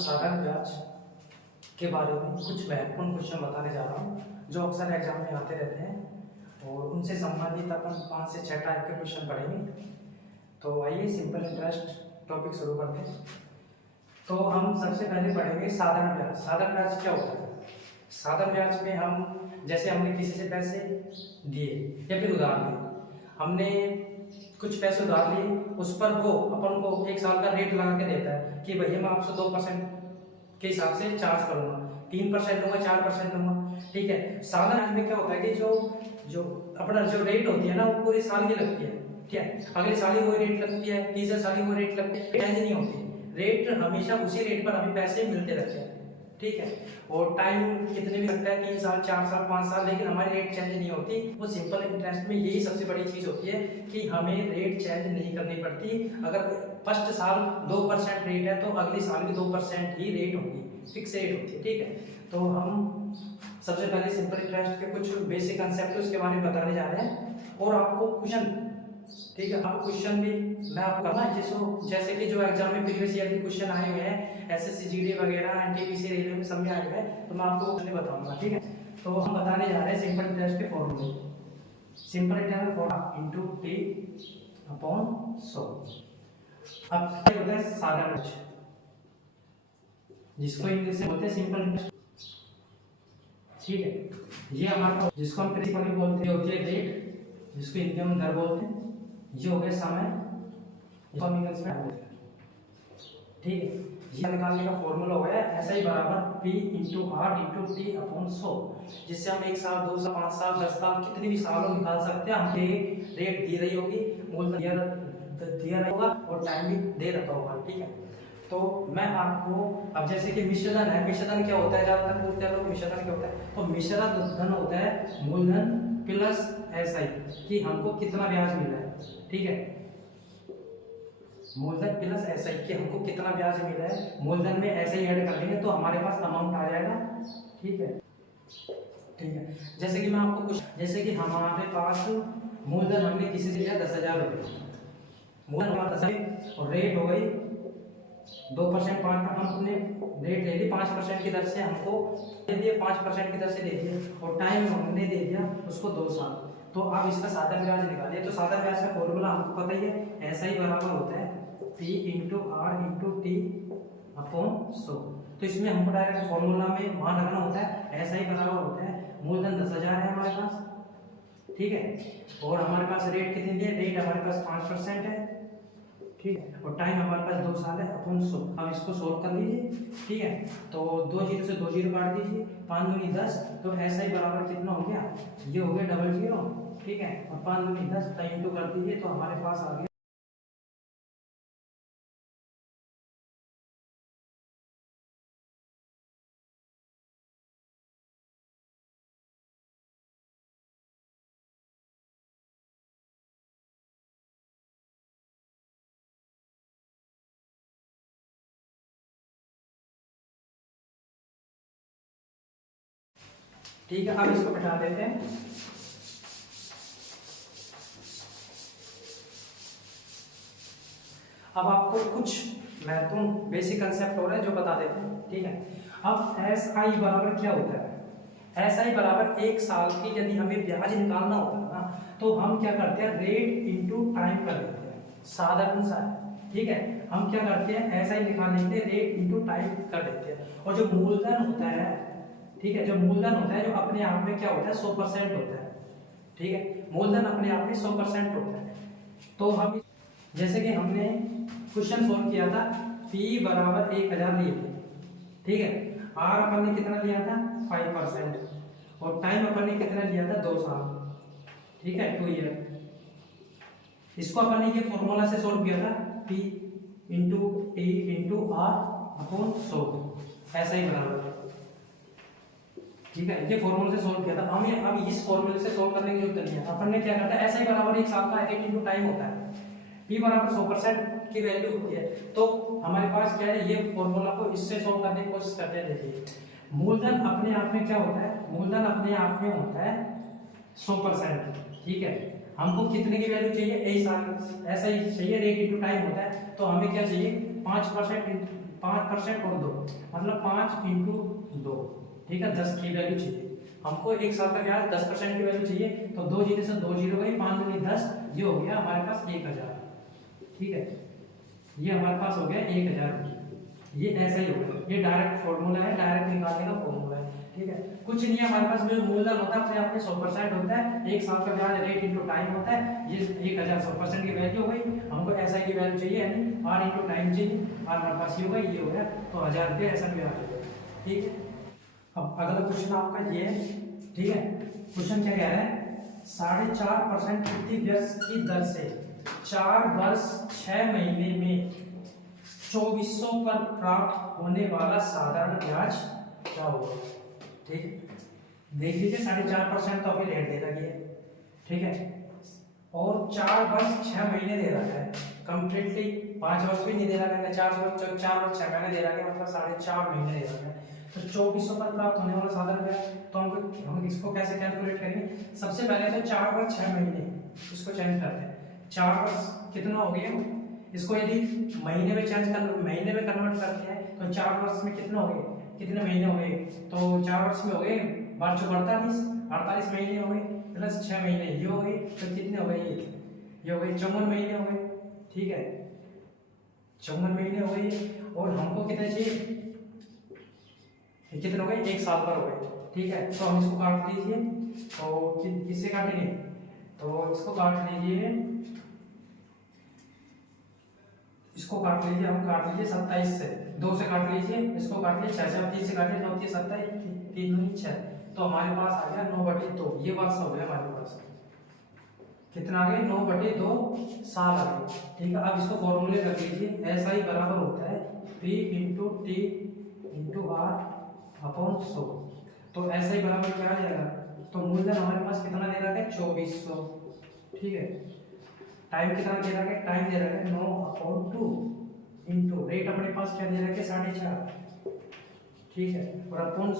साधारण ब्याज के बारे में कुछ महत्वपूर्ण क्वेश्चन बताने जा रहा हूँ जो अक्सर एग्जाम में आते रहते हैं और उनसे संबंधित अपन 5 से 6 टाइप के क्वेश्चन पढ़ेंगे। तो आइए सिंपल इंटरेस्ट टॉपिक शुरू करते हैं। तो हम सबसे पहले पढ़ेंगे साधारण ब्याज। साधारण ब्याज क्या होता है? साधारण ब्याज में हम जैसे हमने किसी से पैसे दिए या फिर उधार लिए, हमने कुछ पैसे उधार लिए, उस पर वो अपन को 1 साल का रेट लगा के देता है कि भैया मैं आपसे 2% के हिसाब से चार्ज करूंगा, 3% लूंगा, 4% लूंगा। ठीक है। साधारण ब्याज में क्या होता है कि जो अपना जो रेट होती है ना वो पूरे साल की लगती है। ठीक है। अगले साल ही वही रेट लगती है, तीसरे साल ही वही रेट लगती है, चेंज नहीं होती। रेट हमेशा उसी रेट पर हमें पैसे मिलते रहते हैं। ठीक है। और टाइम कितने भी लगता है, 3 साल, 4 साल, 5 साल, लेकिन हमारी रेट चेंज नहीं होती। वो सिंपल इंटरेस्ट में यही सबसे बड़ी चीज होती है कि हमें रेट चेंज नहीं करनी पड़ती। अगर फर्स्ट साल 2% रेट है तो अगले साल भी 2% ही रेट होगी, फिक्स रेट होती है। ठीक है। तो हम सबसे पहले सिंपल इंटरेस्ट के कुछ बेसिक कंसेप्ट उसके बारे में बताने जा रहे हैं और आपको क्वेश्चन, ठीक है, आपको क्वेश्चन भी मैं आपको करना जैसे कि जो एग्जाम में प्रीवियस ईयर के क्वेश्चन आए हुए हैं, एसएससी जीडी वगैरह, एनटीपीसी, रेलवे में सब में आए हुए हैं, तो मैं आपको क्वेश्चन बताऊंगा। ठीक है। तो हम बताने जा रहे हैं सिंपल इंटरेस्ट के फॉर्मूले। Simple interest formula into T upon 100। अब क्या होता है साधारण ब्याज, जिसको इंग्लिश में बोलते हैं सिंपल इंटरेस्ट। ठीक है। ये हमारा जिसको हम प्रिंसिपल बोलते हैं होती है रेट, जिसको हिंदी में दर बोलते हैं। ये हो गया समय, इसको हम इंग्लिश में बोलते हैं। ठीक है। ये निकालने का फॉर्मूला हो गया SI बराबर P into R into T upon 100, जिससे हम 1 साल, 2 साल, 5 साल, 10 साल, कितने भी सालों निकाल सकते हैं। हमने रेट दी रही होगी, मूलधन दिया रहा होगा और टाइम भी दे रखा होगा। ठीक है। तो मैं आपको अब जैसे कि मिश्रधन है, मिश्रधन क्या होता है, ज्यादातर पूछते हैं लोग मिश्रधन क्या होता है। तो मिश्रधन होता है मूलधन प्लस SI कि हमको कितना ब्याज मिला है। ठीक है। मूलधन प्लस SI कि हमको कितना ब्याज मिला है, मूलधन में SI ऐड कर देंगे तो हमारे पास अमाउंट आ जाएगा। ठीक है। ठीक है। जैसे कि मैं आपको कुछ, जैसे कि हमारे पास मूलधन हमने किसी से लिया 10,000 रुपये, मूलधन हमारा 10,000 और रेट हो गई 2%, 5, हमने रेट ले ली 5% की दर से, हमको दे दिए 5% की दर से दे दिए और टाइम हमने दे दिया उसको 2 साल। तो आप इसका साधारण ब्याज निकालिए। तो साधारण ब्याज का फॉर्मूला हमको पता ही है, SI बराबर होता है P into R into T upon 100। तो इसमें हमको डायरेक्ट फॉर्मूला में मान रखना होता है SI बराबर होता है मूलधन 10,000 है हमारे पास। ठीक है। और हमारे पास रेट कितनी है, रेट हमारे पास 5% है। ठीक है। और टाइम हमारे पास 2 साल है अपॉन 100। अब इसको सोल्व कर लीजिए। ठीक है। तो 2 जीरो से 2 जीरो काट दीजिए, 5 दूनी 10, तो SI बराबर कितना हो गया, ये हो गया 00। ठीक है। और 5 दूनी 10 का इंटू कर दीजिए तो हमारे पास आ गया। ठीक है। अब इसको बैठा देते हैं। अब आपको कुछ महत्वपूर्ण बेसिक कंसेप्ट हो रहा है जो बता देते हैं। ठीक है। अब SI बराबर क्या होता है, SI बराबर 1 साल की यदि हमें ब्याज निकालना होता है ना, तो हम क्या करते हैं, रेट इंटू टाइम कर देते हैं, साधारण सा है। ठीक है। हम क्या करते हैं, SI निकालने के लिए रेट इंटू टाइम कर देते हैं। और जो मूलधन होता है, ठीक है, जो मूलधन होता है जो अपने आप में क्या होता है, 100% होता है। ठीक है। मूलधन अपने आप में 100% होता है। तो हम जैसे कि हमने क्वेश्चन सॉल्व किया था, P बराबर 1000 लिए थे। ठीक है। R अपन ने कितना लिया था, 5%, और टाइम अपन ने कितना लिया था, 2 साल। ठीक है, 2 ईयर। इसको अपन ने ये फॉर्मूला से सॉल्व किया था, P into T into R upon 100 SI बराबर। ठीक है। ये फॉर्मूले से सॉल्व किया था। हमें अब इस फॉर्मूले से सॉल्व करने की जरूरत नहीं है। अपन ने क्या करता है, SI बराबर 1 साल का रेट इंटू टाइम होता है, P बराबर 100% की वैल्यू होती है। तो हमारे पास क्या है, ये फॉर्मूला को इससे सॉल्व करने की कोशिश करते हैं। देखिए, मूलधन अपने आप में क्या होता है, मूलधन अपने आप में होता है 100%। ठीक है। हमको कितने की वैल्यू चाहिए, 1 साल, ऐसा ही चाहिए, रेट इंटू टाइम होता है। तो हमें क्या चाहिए, 5% 5% और 2, मतलब 5 इंटू 2, ठीक है, 10 की वैल्यू चाहिए हमको। एक साल का ब्याज 10% की वैल्यू चाहिए, तो 2 जीरो से 2 जीरो गई, 5 दूनी 10, ये हो गया हमारे पास 1000, ठीक है, ये हमारे पास हो गया 1000। ये ऐसा ही होगा, ये डायरेक्ट फॉर्मूला है, डायरेक्ट निकालने का फॉर्मूला है, ठीक है। कुछ नहीं है हमारे पास, जो मूलधन होता है अपने आप में 100% होता है, एक साल का ब्याज रेट इंटू टाइम होता है, ये 1000 100% की वैल्यू हो गई। हमको एसआई की वैल्यू चाहिए, यानी आर इंटू टाइम चाहिए, आर हमारे पास ये होगा, ये हो गया, तो 1000 रुपये ऐसा ब्याज हो गया, ठीक है। अब अगला क्वेश्चन आपका ये है, ठीक है, क्वेश्चन क्या कह रहा है, 4.5% प्रति वर्ष की दर से 4 वर्ष 6 महीने में 2400 पर प्राप्त होने वाला साधारण ब्याज क्या होगा, ठीक है। देख लीजिए 4.5% तो अभी रेट दे रखी है, ठीक है, और 4 वर्ष 6 महीने दे रखा है, कंप्लीटली 5 वर्ष भी नहीं दे रखा है, 4 वर्ष 6 महीने दे रखा है, मतलब 4.5 महीने दे रखा है। तो 2400 पर प्राप्त होने वाला साधारण ब्याज, तो हम इसको कैसे कैलकुलेट करेंगे। सबसे पहले तो 4 वर्ष 6 महीने इसको चेंज करते हैं, 4 वर्ष कितना हो गया, इसको यदि महीने में महीने में कन्वर्ट करते हैं तो 4 वर्ष में कितना हो गए, कितने महीने हो गए, तो 4 वर्ष में हो गए 48 महीने हो गए, प्लस 6 महीने ये हो गए, तो कितने हो गए, ये हो गए 54 महीने हो गए, ठीक है, 54 महीने हो गए। और हमको कितने चाहिए, कितने हो गए, एक साल पर हो गए, ठीक है। तो हम इसको काट लीजिए, तो किससे काटेंगे, तो इसको काट लीजिए, इसको काट लीजिए, हम काट लीजिए 27 से, 2 से काट लीजिए, इसको काट लीजिए 6 से, 30 से काटिए 9 3 27, 3 दूनी 6, तो हमारे पास आ गया 9/2, ये वर्ष हो गया हमारे पास, कितना आ गया 9/2 साल आ गए, ठीक है। अब इसको फॉर्मूले रख लीजिए, ऐसा ही बराबर होता है P into T into R upon 100, तो ऐसा ही बराबर क्या आ जाएगा, तो मूलधन हमारे पास कितना दे रखा है 2400, ठीक है, टाइम कितना दे रखा है, टाइम दे रखा है 9/2 इंटू रेट अपने पास क्या दे रखा है 4.5, ठीक है, और अपॉन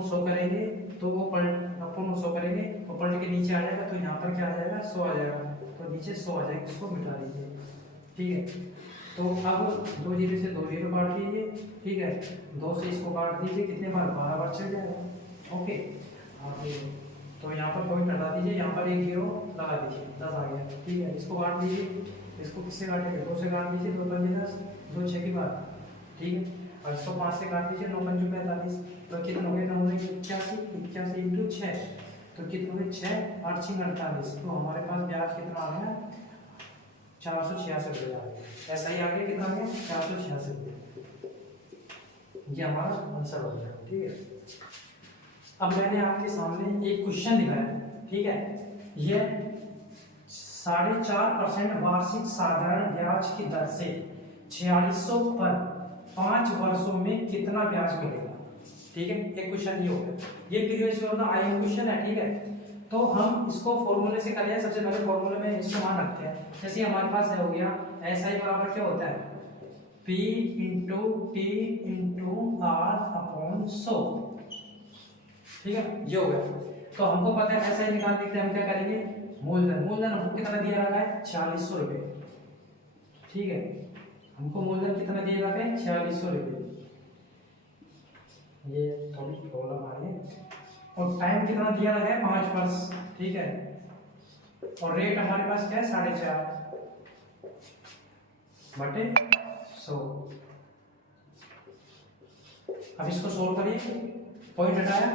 100 करेंगे तो वो अपॉन 100 करेंगे तो पलट के नीचे आ जाएगा, तो यहाँ पर क्या आ जाएगा 100 आ जाएगा, तो नीचे 100 आ जाएगा, इसको मिटा दीजिए, ठीक है। तो अब 2 जीरो से 2 जीरो काट लीजिए, ठीक है, 2 से इसको काट दीजिए, कितने बार 12 बार चल जाएगा, ओके। आप तो यहाँ पर पॉइंट हटा दीजिए, यहाँ पर एक जीरो लगा दीजिए, 10 आ गया, ठीक है, इसको काट दीजिए, इसको किससे काटेंगे 2 से काट दीजिए, 2 पंजे 10, 2 6 की बात, ठीक है, और इसको 5 से काट दीजिए, 9 पंजे 45, तो कितना हो गया 9 81 इंटू 6, तो कितना हो गया 6 8 6 48, तो हमारे पास ब्याज कितना आ गया 466 रुपये आ गया, ऐसा ही आगे कितना आ गया 466 रुपये, ये हमारा आंसर हो गया, ठीक है। अब मैंने आपके सामने एक क्वेश्चन दिखाया, ठीक है, ये 4.5% वार्षिक साधारण ब्याज की दर से 4600 पर 5 वर्षों में कितना ब्याज मिलेगा, ठीक है, एक क्वेश्चन ये होगा, ये प्रीवियस ईयर का आईएम क्वेश्चन है, ठीक है। तो हम इसको फॉर्मूले से करें, सबसे पहले फॉर्मूले में इसको मान रखते हैं, जैसे हमारे पास है हो गया SI बराबर क्या होता है P into T into R upon 100, ठीक है, ये हो गया। तो हमको पता है SI निकालने के लिए हम क्या करेंगे, मूलधन हमको कितना दिया रखा है 4600 रुपये, ठीक है, हमको मूलधन कितना दिया रखा है 4600 रुपये, ये थोड़ी प्रॉब्लम आ रही है, और टाइम कितना दिया रखा है 5 वर्ष, ठीक है, और रेट हमारे पास क्या है 4.5 बटे 100। अब इसको सोल्व करिए, पॉइंट हटाया,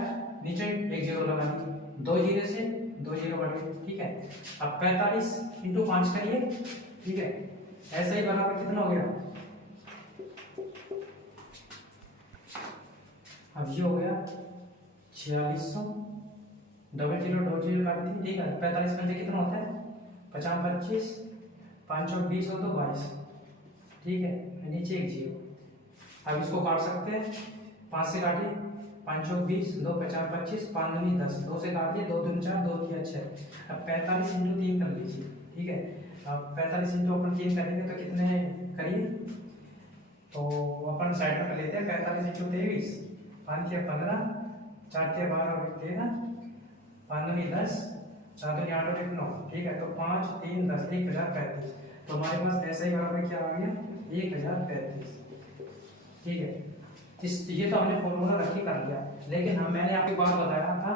नीचे एक जीरो लगा दी, 2 जीरो से 2 जीरो बटे, ठीक है। अब 45 इंटू 5 करिए, ठीक है, ऐसा ही बराबर कितना हो गया, अब ये हो गया 4600, डबल जीरो काट दी, ठीक है, 45 पंजे कितना होता है 50 25, 5 और 20 हो तो 22, ठीक है, नीचे एक जीरो। अब इसको काट सकते हैं, 5 से काटिए, 5 और 20, 2 50 25, 5 दूनी 10, 2 से काटिए, 2 दूनी 4, 2 तिया 6। अब 45 इंटू 3 कर लीजिए, ठीक है, अब 45 इंटू अपन 3 करेंगे तो कितने करिए, तो अपन साइड में कर लेते हैं, 45 इंटू 23, 5 के 15, 4 के 12 और 13, 5 दूनी 10, 4 दूनी 8 और 1 9, ठीक है, तो 5 3 10 1035, तो हमारे पास ऐसा ही बराबर क्या आ गया 1035, ठीक है। ये तो हमने फॉर्मूला रख के कर लिया, लेकिन मैंने आपको बात बताया था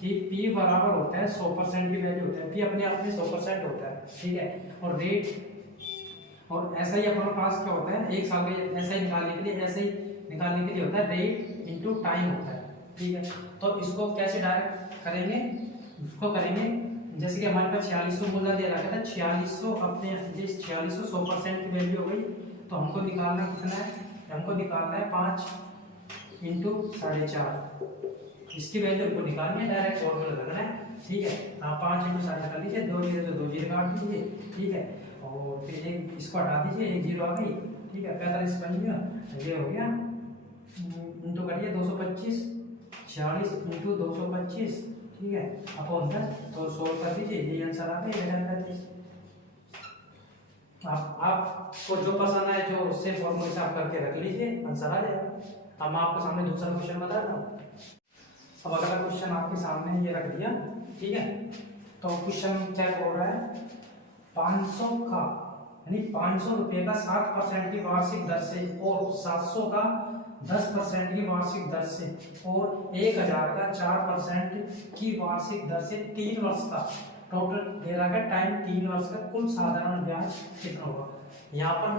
कि P बराबर होता है 100% की वैल्यू होता है, P अपने आप में 100% होता है, ठीक है। और रेट और ऐसा ही अपने पास क्या होता है, एक साल का ऐसा ही निकालने के लिए होता है रेट इनटू टाइम होता है, ठीक है। तो इसको कैसे डायरेक्ट करेंगे, इसको करेंगे जैसे कि हमारे पास 4600 मूल्य दे रखा था, 4600 अपने 4600 100% की वैल्यू हो गई, तो हमको निकालना कितना है, हमको निकालना है 5 इंटू 4.5, इसकी वैल्यू हमको निकालनी है, डायरेक्ट फॉर्मूला लगना है, ठीक है। आप 5 इंटू 4.5 कर लीजिए, 2 जीरो तो 2 जीरो काट दीजिए, ठीक है। और फिर एक इसको हटा दीजिए, एक जीरो आ गई, ठीक है। 45 बन गया, ये हो गया इंटू करिए 225, 46 इंटू 225, ठीक है, अपॉन 10, तो सोल्व कर दीजिए, ये आंसर आ गया 35। आपको जो पसंद है जो उससे फॉर्मूले से आप करके रख लीजिए, आंसर आ जाएगा। अब मैं आपके सामने दूसरा क्वेश्चन बता रहा हूँ। अब अगला क्वेश्चन आपके सामने ये रख दिया, ठीक है। तो क्वेश्चन क्या बोल रहा है, 500 का यानी 500 रुपये का 7% की वार्षिक दर से और 700 का 10% की वार्षिक दर से और 1000 का 4% की वार्षिक दर से 3 वर्ष का टोटल दे रहा है टाइम 3 वर्ष का कुल साधारण ब्याज कितना होगा। यहाँ पर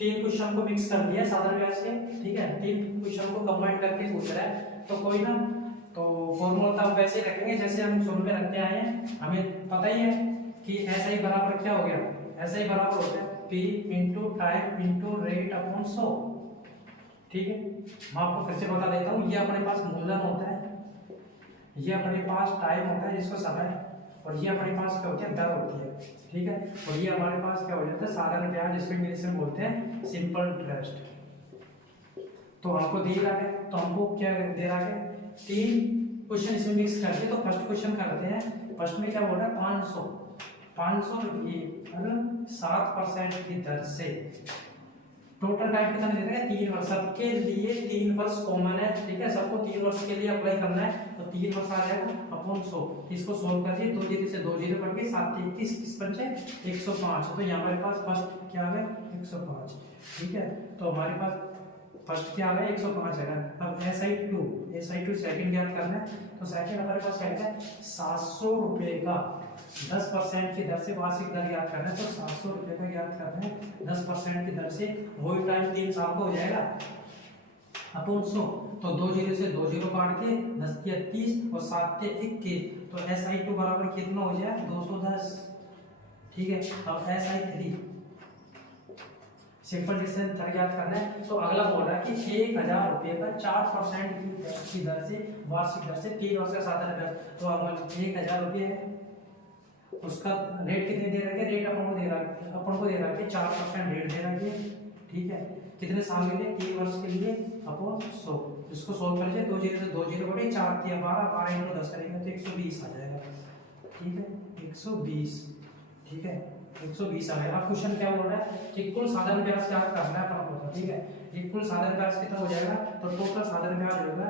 3 क्वेश्चन को मिक्स कर दिया साधारण ब्याज के, ठीक है। 3 क्वेश्चन को कंबाइन करके पूछ रहा है, तो कोई ना, तो फॉर्मूला तो वैसे ही रखेंगे जैसे हम शुरू में रखते आए हैं। हमें पता ही है कि ऐसा ही बराबर क्या हो गया, ऐसा ही बराबर होता है P into time into rate upon 100, ठीक है। मैं आपको फिर से बता देता हूँ, ये अपने पास मूलधन होता है, ये अपने पास टाइम होता है जिसको समय, और ये हमारे पास क्या होती है, दर होती है, ठीक है। और ये हमारे पास क्या हो जाता है, साधारण ब्याज, जिसको इंग्लिश में बोलते हैं सिंपल इंटरेस्ट। तो हमको दे रहा है, तो हमको क्या दे रहा है, 3 क्वेश्चन इसमें मिक्स करके, तो फर्स्ट क्वेश्चन करते हैं। फर्स्ट में क्या बोल रहा है, 500 रुपये 7% की दर से टोटल टाइम कितना दे रहा है, 3 वर्ष। सबके लिए 3 वर्ष कॉमन है, ठीक है, सबको 3 वर्ष के लिए अप्लाई करना है, तो 3 वर्ष आ जाएगा अपॉन 100। इसको सोल्व करिए, 2 जीरो से 2 जीरो कट के 7 21 किस बचे 105, तो यहाँ हमारे पास फर्स्ट क्या आ गया 105, ठीक है। तो हमारे पास फर्स्ट क्या आ गया 105 है। अब SI2 सेकंड ज्ञात करना है, तो सेकंड हमारे पास क्या है 700 रुपये का 10% की दर से वार्षिक दर ज्ञात करना है, तो 700 रुपये का ज्ञात करना है 10% की दर से, वही टाइम 3 साल का हो जाएगा अपॉन 100। तो 2 जीरो से 2 जीरो काट के 10 या 30 और 7 से 21, तो SI2 बराबर कितना हो जाए 210, ठीक है। अब SI3 सिंपल डिस्टेंस दर ज्ञात करना है, तो अगला बोल रहा है कि 1000 रुपये का 4% की दर से वार्षिक दर से 3 वर्ष का साधारण ब्याज, तो अब 1000 रुपये है, उसका रेट कितने दे रखे, रेट अपन को दे रहा है 4% रेट दे रखी है, ठीक है। कितने साल के लिए, 3 वर्ष के लिए अपॉन 100। इसको सोल्व कर लीजिए, 2 जीरो से 2 जीरो बटे 4 3 12 12 इंटू 10 करेंगे तो 120 आ जाएगा, ठीक है, 120, ठीक है, 120 आ गया। अब क्वेश्चन क्या बोल रहा है कि कुल साधारण ब्याज क्या करना है अपन को, ठीक है। ये कुल साधारण ब्याज कितना हो जाएगा, तो टोटल साधारण ब्याज होगा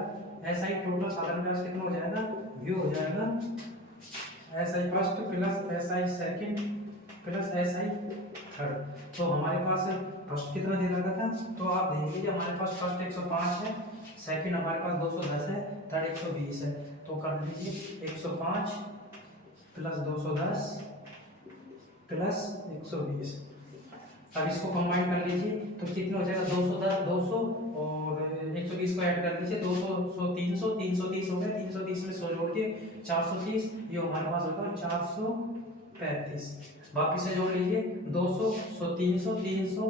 SI टोटल साधारण ब्याज कितना हो जाएगा, व्यू हो जाएगा SI first plus SI second plus SI third. तो हमारे पास फर्स्ट कितना दे रखा था, तो आप देख लीजिए हमारे पास फर्स्ट 105 है, सेकंड हमारे पास 210 है, थर्ड 120 है, तो कर लीजिए 105 प्लस 210 प्लस 120। अब इसको कंबाइन कर लीजिए, तो कितना हो जाएगा 210 200 और 120 को ऐड कर दीजिए, 200 100 300 330 हो गया, 330 में 100 जोड़ के 430, ये हमारे पास होगा 435। वापिस से जोड़ लीजिए 200 100 300 300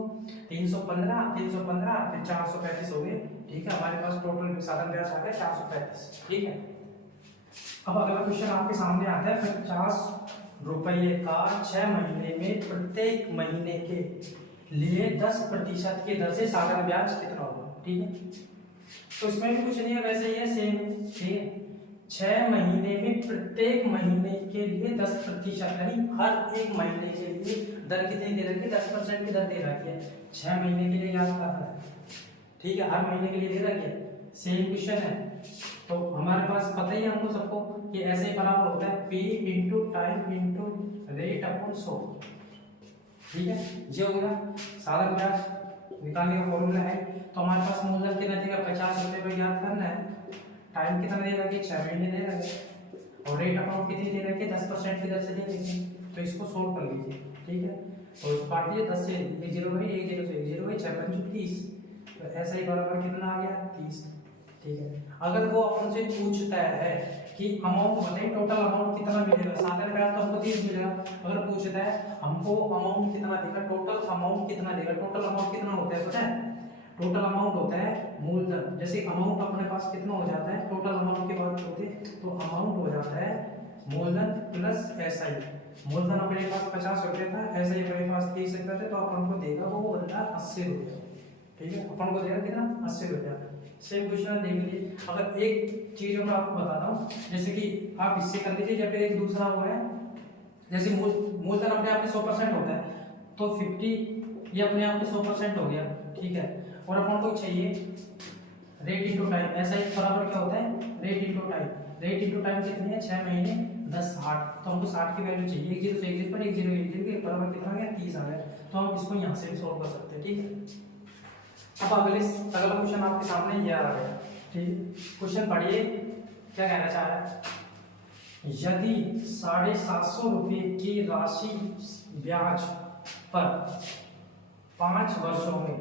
315 315 फिर 435 हो गए, ठीक है। हमारे पास टोटल साधारण ब्याज आ गया 435, ठीक है। अब अगला क्वेश्चन आपके सामने आता है 50 रुपये का 6 महीने में प्रत्येक महीने के लिए 10% की दर से साधारण ब्याज कितना होगा, ठीक है। तो इसमें भी कुछ नहीं है, वैसे ही है, सेम है, ठीक है। 6 महीने में प्रत्येक महीने के लिए 10%, यानी हर एक महीने के लिए दर कितनी दे रखी है, 10% की दर दे रखी है। 6 महीने के लिए याद करना है, ठीक है, हर महीने के लिए दे रखी है, सेम क्वेश्चन है। तो हमारे पास पता ही है हमको सबको कि ऐसे ही बराबर होता है P into time into rate upon 100, ठीक है। ये हो गया साधारण ब्याज, निकालने का फॉर्मूला है। तो हमारे पास मूलधन कितना देगा, 50 रुपये पर ज्ञात करना है। टाइम कितना दे रखा है, 6 महीने दे रखा है, और रेट अमाउंट कितनी दे रखी है, 10% की दर से दे रखी है। तो इसको सोल्व कर लीजिए, ठीक है। तो इसको काट लीजिए, 10 से 1 0 गई, 1 0 से 1 0 गई, 6 5 30। तो ऐसा ही बराबर कितना आ गया, 30, ठीक है। अगर वो हमसे पूछता है कि अमाउंट बताइए, टोटल अमाउंट कितना मिलेगा, साधारण ब्याज तो हमको 30 मिलेगा। अगर पूछता है हमको अमाउंट कितना देगा, टोटल अमाउंट कितना देगा, टोटल अमाउंट कितना होता है पता है, टोटल अमाउंट होता है मूलधन। जैसे अमाउंट अपने पास कितना हो जाता है, टोटल अमाउंट की बात होती है तो अमाउंट हो जाता है मूलधन प्लस एसआई। मूलधन अपने पास 50 रुपये था, एसआई अपने पास 30 रुपये थे, तो अपन को देगा वो बंदा 80 रुपये, ठीक है। अपन को देगा कितना, 80 रुपये। सेम क्वेश्चन देख लीजिए। अगर एक चीज मैं आपको बताता हूँ, जैसे कि आप इससे कर लीजिए, जब एक दूसरा हुआ है, जैसे मूलधन अपने आप में 100% होता है, तो 50 ये अपने आप में 100% हो गया, ठीक है। और अपन को चाहिए रेट इंटू टाइम, ऐसा ही बराबर क्या होता है, rate into time. Rate into time कितनी है, 6 महीने 10 60, तो हमको 60 की वैल्यू चाहिए। 1 0 से 1 0 पर 1 0 1 0 के बराबर कितना आ गया, 30 आ गया। तो हम इसको यहाँ से भी सॉल्व कर सकते हैं, ठीक है। अब अगला क्वेश्चन आपके सामने ये आ गया, ठीक। क्वेश्चन पढ़िए, क्या कहना चाह रहा है। यदि 750 रुपये की राशि ब्याज पर 5 वर्षों में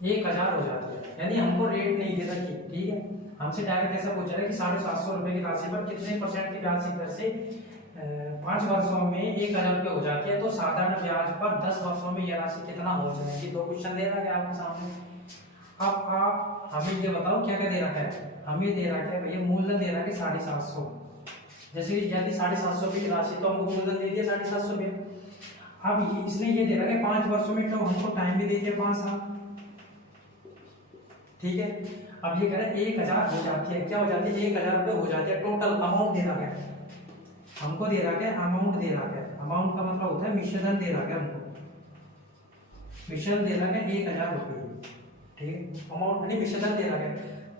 1000 हो जाती है, यानी हमको रेट नहीं दे रखी, ठीक है। हमसे डायरेक्ट ऐसा पूछा है कि 750 रुपये की राशि पर कितने % की ब्याज की दर से 5 वर्षों में 1000 रुपये हो जाती है, तो साधारण ब्याज पर 10 वर्षों में यह राशि कितना हो जाएगी। 2 क्वेश्चन दे रखा है आपके सामने। अब आप हमें ये बताओ क्या क्या दे रखा है। हमें दे रखा है भैया मूलधन दे रखा है 750। जैसे यदि 750 रुपये की राशि, तो हमको मूलधन दे दिया 750 रुपये। अब इसने ये दे रखा है 5 वर्षों में, तो हमको टाइम भी दे दिया 5 साल, ठीक है। अब ये कह रहा है 1000 हो जाती है, क्या हो जाती है, 1000 रुपये हो जाती है। टोटल अमाउंट दे रखा है हमको, दे रखा है अमाउंट दे रखा है। अमाउंट का मतलब होता है मिश्रधन दे रखा है हमको, मिश्रधन दे रखा है 1000 रुपये, ठीक है। अमाउंट नहीं, मिश्रधन दे रखा है।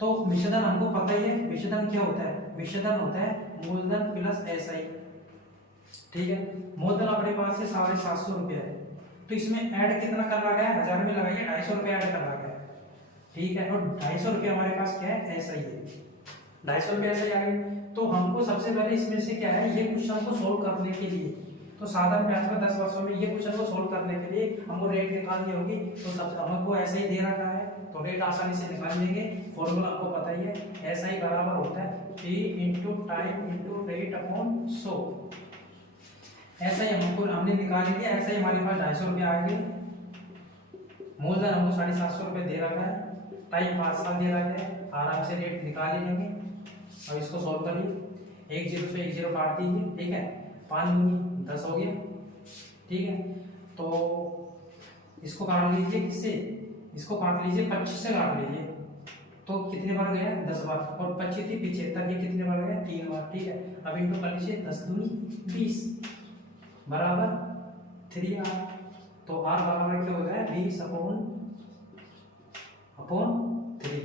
तो मिश्रधन हमको पता ही है, मिश्रधन क्या होता है, मिश्रधन होता है मूलधन प्लस एसआई, ठीक है। मूलधन अपने पास से 750 रुपये है, तो इसमें ऐड कितना कर रखा है, 1000 में लगाइए 250 रुपये ऐड कर रखा है, ठीक है। और 250 रुपये हमारे पास क्या है, एसआई है, 250 रुपये एसआई आ गए। तो हमको सबसे पहले इसमें से क्या है, ये क्वेश्चन को सोल्व करने के लिए, तो साधारण ब्याज पर 10 वर्षों में ये क्वेश्चन को सोल्व करने के लिए हमको रेट निकालनी होगी। तो सबसे हमको ऐसा ही दे रखा है, तो रेट आसानी से निकाल लेंगे। फॉर्मूला आपको पता ही है, ऐसा ही बराबर होता है T into time into rate upon 100। ऐसा ही हमने निकाल लिया। ऐसा ही हमारे पास 250 रुपये आ गए। मूलधन हमको 750 रुपये दे रखा है, टाइम 5 साल दे रखा है, आराम से रेट निकाल ही लेंगे। अब इसको सॉल्व करिए, 1 0 से 1 0 काट दीजिए, ठीक है। 5 दूनी 10 हो गया, ठीक है। तो इसको काट लीजिए, किससे, इसको काट लीजिए 25 से काट लीजिए, तो कितने बार गया, 10 बार। और 25 थी पीछे तक, ये कितने बार गया, 3 बार, ठीक है। अब इनको कर लीजिए, 10 दूनी 20 बराबर 3R। तो R बराबर क्या हो गया, 20 अपॉन 3।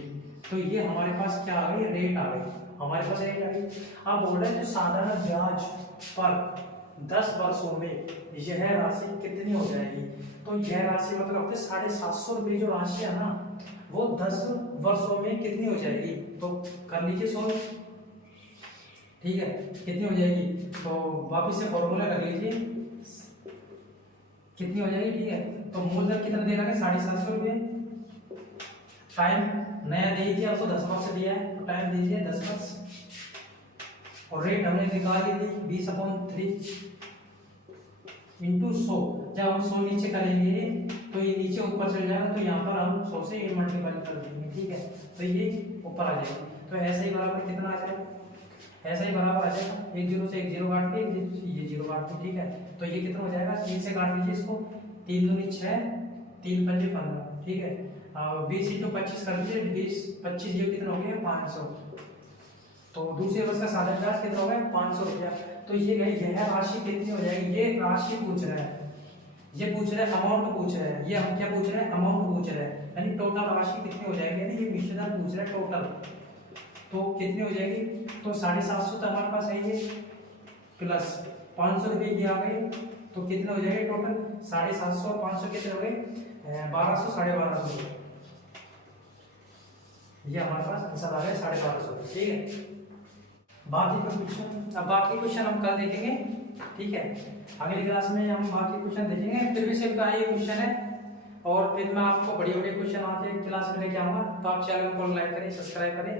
तो ये हमारे पास क्या आ गई, रेट आ गई, हमारे पास रेट आ गई। आप बोल रहे हैं जो साधारण ब्याज पर 10 वर्षों में यह राशि कितनी हो जाएगी, तो यह राशि मतलब 750 रुपये जो राशि है ना, वो 10 वर्षों में कितनी हो जाएगी। तो कर लीजिए सोल्व, ठीक है, कितनी हो जाएगी। तो वापस से फॉर्मूला कर लीजिए, कितनी हो जाएगी, ठीक है। तो मूलधन कितना दे रखा है, 750 रुपये। टाइम नया दे दिया आपको, 10 वर्ष दिया है, तो टाइम दीजिए 10 वर्ष। और रेट हमने निकाल ली थी 20/3 इंटू 100। जब हम 100 नीचे करेंगे तो ये नीचे ऊपर चल जाएगा, तो यहाँ पर हम 100 से मल्टीप्लाई कर देंगे, ठीक है। तो ये ऊपर आ जाएगा। तो ऐसा ही बराबर कितना आ जाएगा, ऐसा ही बराबर आ जाएगा 1 0 से 1 0 काट के ये 0 काट के, ठीक है। तो ये कितना हो जाएगा, 3 से काट लीजिए इसको, 3 दूनी 6, 3 पंजे 15, ठीक है। 20 इंटू 25 कर लीजिए, 20 25 ये कितना हो गया, 500। तो दूसरे वर्ष का साधारण ब्याज कितना हो गया, 500 रुपया। तो ये गई, यह राशि कितनी हो जाएगी, ये राशि पूछ रहा है, ये पूछ रहा है अमाउंट पूछ रहा है, ये हम क्या पूछ रहे हैं, अमाउंट पूछ रहा है, यानी टोटल राशि कितनी हो जाएगी, यानी ये मिश्रधन पूछ रहा है टोटल। तो कितनी हो जाएगी, तो 750 तो हमारे पास है ये, प्लस 500 रुपये की आ गई, तो कितने हो जाएंगे टोटल, 750 और 500 कितने हो गए, 1200 1250 रुपये। ये हमारे पास आंसर आ गया 1250 रुपये। ठीक है, बाकी क्वेश्चन हम कल देखेंगे। ठीक है, अगली क्लास में हम बाकी क्वेश्चन देखेंगे। फिर भी सिर्फ ये क्वेश्चन है, और फिर मैं आपको बड़ी बड़ी क्वेश्चन आके क्लास में लेके आऊँगा। तो आप चैनल को लाइक करें, सब्सक्राइब करें।